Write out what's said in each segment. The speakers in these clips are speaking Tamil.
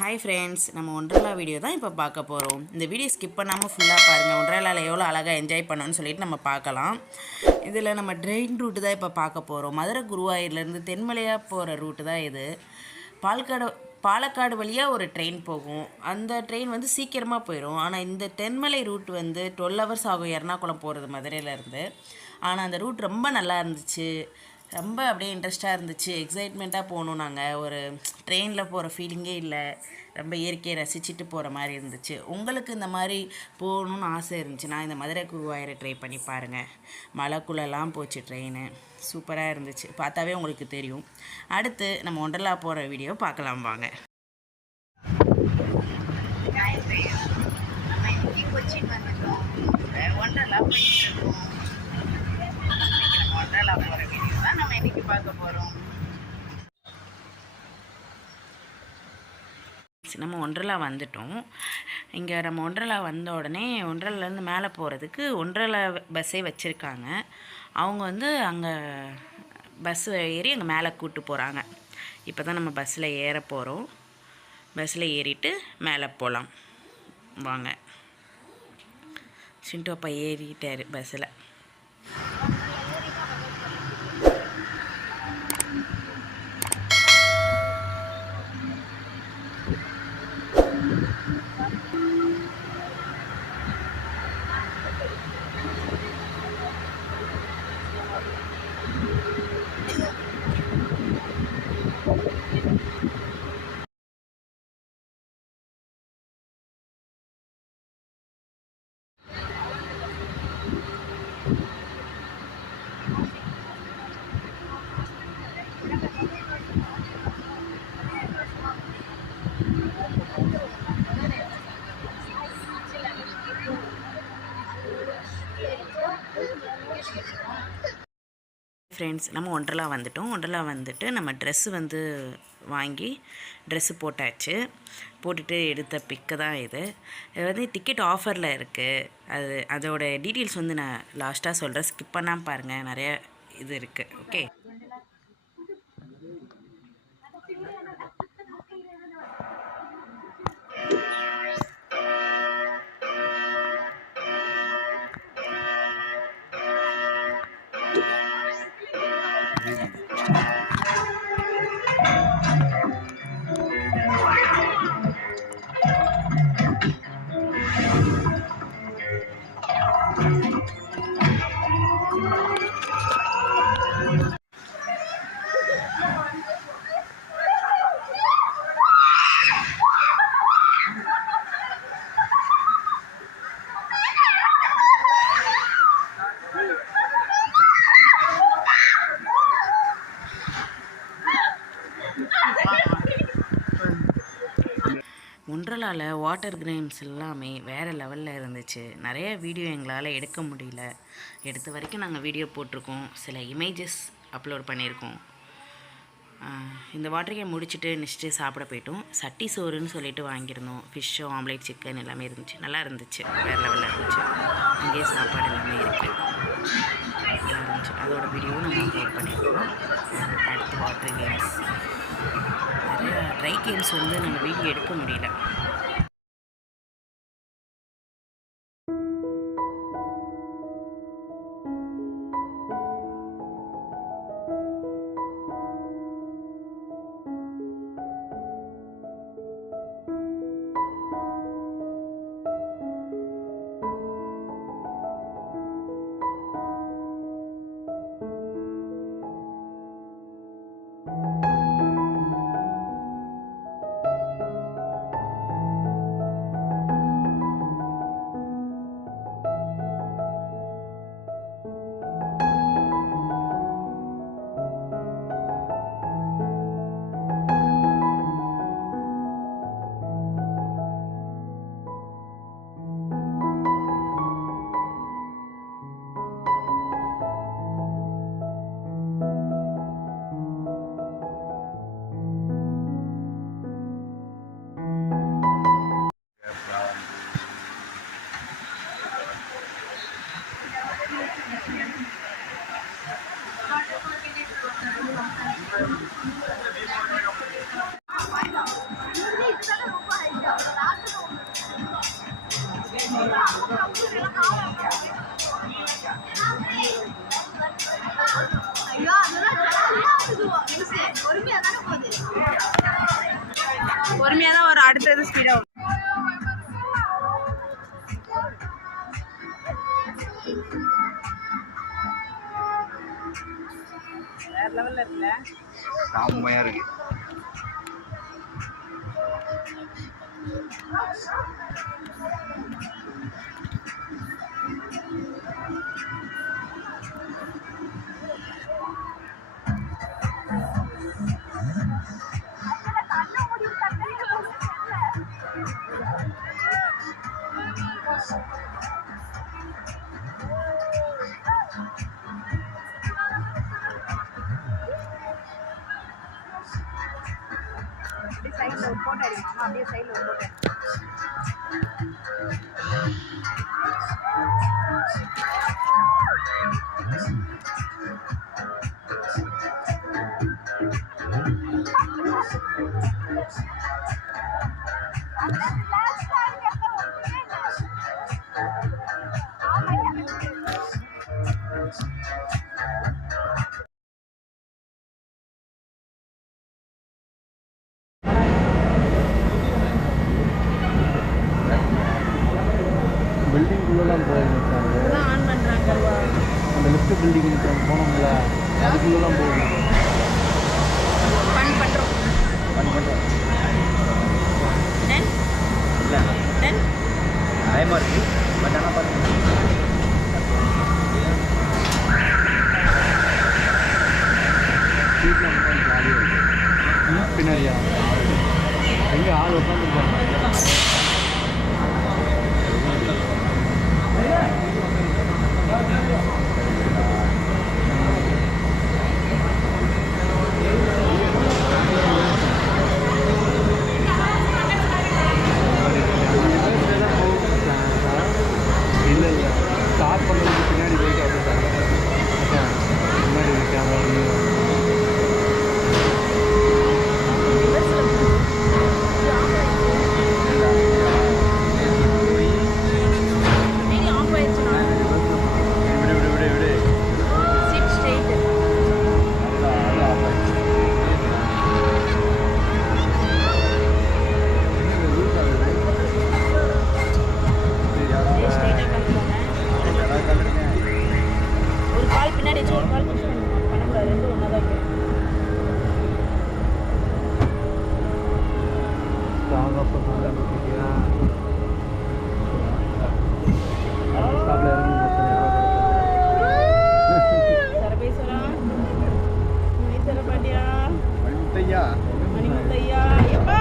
ஹாய் ஃப்ரெண்ட்ஸ், நம்ம ஒண்டர்லா வீடியோ தான் இப்போ பார்க்க போகிறோம். இந்த வீடியோ ஸ்கிப் பண்ணாமல் ஃபுல்லாக பாருங்கள். ஒண்டர்லாவில் எவ்வளோ அழகாக என்ஜாய் பண்ணணும்னு சொல்லிட்டு நம்ம பார்க்கலாம். இதில் நம்ம ட்ரெயின் ரூட்டு தான் இப்போ பார்க்க போகிறோம். மதுரை குருவாயூர்லேருந்து தென்மலையாக போகிற ரூட்டு தான் இது. பாலக்காடு வழியாக ஒரு ட்ரெயின் போகும். அந்த ட்ரெயின் வந்து சீக்கிரமாக போயிடும். ஆனால் இந்த தென்மலை ரூட் வந்து 12 ஹவர்ஸ் ஆகும் எர்ணாகுளம் போகிறது மதுரையிலேருந்து. ஆனால் அந்த ரூட் ரொம்ப நல்லா இருந்துச்சு. ரொம்ப அப்படியே இன்ட்ரெஸ்ட்டாக இருந்துச்சு. எக்ஸைட்மெண்ட்டாக போகணும். நாங்கள் ஒரு ட்ரெயினில் போகிற ஃபீலிங்கே இல்லை. ரொம்ப இயற்கையை ரசிச்சுட்டு போகிற மாதிரி இருந்துச்சு. உங்களுக்கு இந்த மாதிரி போகணுன்னு ஆசை இருந்துச்சுன்னா இந்த மதுரை குருவாயூரை ட்ரை பண்ணி பாருங்கள். மலைக்குள்ளெல்லாம் போச்சு ட்ரெயின். சூப்பராக இருந்துச்சு. பார்த்தாவே உங்களுக்கு தெரியும். அடுத்து நம்ம ஒண்டர்லா போகிற வீடியோ பார்க்கலாம் வாங்க. ஒண்டர்லா போகிற வீடியோ தான் நம்ம இன்னைக்கு பார்க்க போகிறோம். நம்ம ஒண்டர்லா வந்துட்டோம். இங்கே நம்ம ஒண்டர்லா வந்த உடனே ஒண்டர்லாலேருந்து மேலே போகிறதுக்கு ஒண்டர்லா பஸ்ஸே வச்சுருக்காங்க. அவங்க வந்து அங்கே பஸ்ஸு ஏறி அங்கே மேலே கூப்பிட்டு போகிறாங்க. இப்போ தான் நம்ம பஸ்ஸில் ஏற போகிறோம். பஸ்ஸில் ஏறிட்டு மேலே போகலாம் வாங்க. சிண்டு அப்பா ஏறிட்டார் பஸ்ஸில். ஃப்ரெண்ட்ஸ், நம்ம ஒண்டர்லா வந்துட்டோம். ஒண்டர்லா வந்துட்டு நம்ம ட்ரெஸ்ஸு வந்து வாங்கி ட்ரெஸ்ஸு போட்டாச்சு. போட்டுட்டு எடுத்த பிக்கு தான் இது. இது வந்து டிக்கெட் ஆஃபரில் இருக்குது. அதோட டீட்டெயில்ஸ் வந்து நான் லாஸ்ட்டாக சொல்கிறேன். ஸ்கிப் பண்ணாமல் பாருங்கள். நிறைய இது இருக்குது. ஓகே. ஒண்டர்லாவில் வாட்டர் கேம்ஸ் எல்லாமே வேறு லெவலில் இருந்துச்சு. நிறைய வீடியோ எங்களால் எடுக்க முடியல. எடுத்த வரைக்கும் நாங்கள் வீடியோ போட்டிருக்கோம். சில இமேஜஸ் அப்லோட் பண்ணியிருக்கோம். இந்த வாட்டர் கேம் முடிச்சுட்டு நெக்ஸ்ட்டு சாப்பிட போயிட்டோம். சட்டி சோறுன்னு சொல்லிட்டு வாங்கியிருந்தோம். ஃபிஷ்ஷு, ஆம்லேட், சிக்கன் எல்லாமே இருந்துச்சு. நல்லா இருந்துச்சு. வேறு லெவலில் இருந்துச்சு. அங்கேயே சாப்பாடு எல்லாமே இருக்குது. நல்லா இருந்துச்சு. அதோட வீடியோவும் நம்ம அப்லோட் பண்ணியிருக்கோம். அடுத்து வாட்டர் கேம்ஸ், நிறைய ட்ரை கேம்ஸ் வந்து நம்ம வீடியோ எடுக்க முடியல. பொறுமையா தான் வரும், அடுத்தது ஸ்பீடா வரும். வேற லெவல்ல இருக்குல்ல, செம்மையா இருக்கு. அப்படியே சைடுல ஒரு போட்டோ அடிக்கணும், அப்படியே சைடுல ஒரு போட்டோ. பில்டிங்குள்ளெல்லாம் போயிருக்காங்க. இதெல்லாம் ஆன் பண்றாங்க. அந்த லிஃப்ட் பில்டிங் போனோம்ல, அதுக்குள்ளெல்லாம் போகுது. ஃபன் பண்றோம். தென் இல்லை தென் பயமாக இருக்குது. பட் ஆனால் பார்த்தீங்கன்னா வீட்டில் ஜாலியாக இருக்குது. பின்னாடியா எங்கே ஆள் உட்காந்துருக்காங்க. இல்லை ஸ்டார்ட் பண்ணுறதுக்கு பின்னாடி போயிட்டு அப்படின்ட்டாங்க. முன்னாடி கேமரா ஆஃப் ஆயிடுச்சுனா சீட் ஸ்ட்ரைட். ஒரு கால் பின்னாடி வச்சு ஒரு கால் புஷ் பண்ணக்கூடாது, ரெண்டும் ஒன்றா தான் இருக்கும். சரபேஸ்வரா, முனீஸ்வர பாண்டியா, மணிமுத்தையா, எப்பா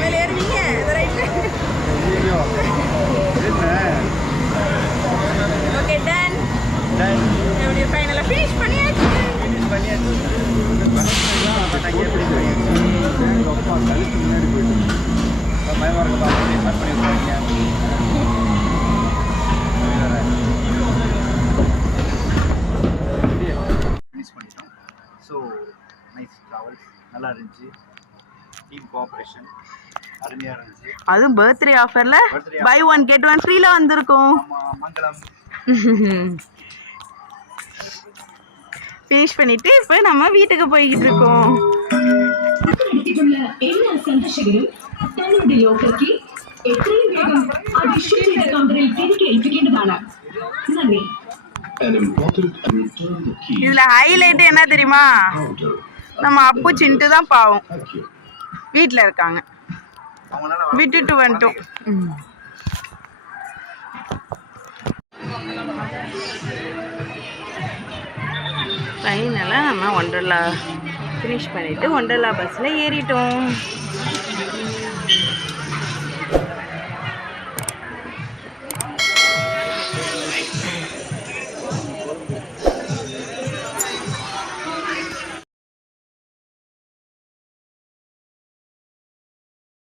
மேலே ஏறுவீங்க, இது ரைட்ல. Okay done. எப்படி ஃபைனலா ஃபினிஷ் பண்ணியாச்சு. முன்னாடி போயிட்டு பயமாக இருக்க பார்த்து கட் பண்ணி விட்டுருக்கீங்க. ஃபினிஷ் பண்ணிட்டோம். ஸோ நைஸ் ட்ராவல்ஸ், நல்லா இருந்துச்சு. டீம் கோஆப்ரேஷன் அருமையாக இருந்துச்சு. அதுவும் பர்த்டே ஆஃபரில் பை 1 get 1 ஃப்ரீல வந்திருக்கும். மங்களம் ஃபினிஷ் பண்ணிட்டு இப்போ நம்ம வீட்டுக்கு போய்கிட்டு இருக்கோம். എല്ലാ സന്ദർശകരും തങ്ങളുടെ ലോക്കർക്ക് എത്രയും വേഗം ആ ഡിസ്ട്രിക്ട് ചെയ്ത കൗണ്ടറിൽ തിരികെ ഏൽപ്പിക്കേണ്ടതാണ്. നന്ദി. இதுல ஹைலைட் என்ன தெரியுமா, நம்ம அப்பு சின்ட்டு தான் பாவம் வீட்டில் இருக்காங்க, விட்டுட்டு வந்துட்டோம். ஃபைனலாக நம்ம ஒண்டர்லா ஃபினிஷ் பண்ணிவிட்டு ஒண்டர்லா பஸ்ஸில் ஏறிட்டோம்.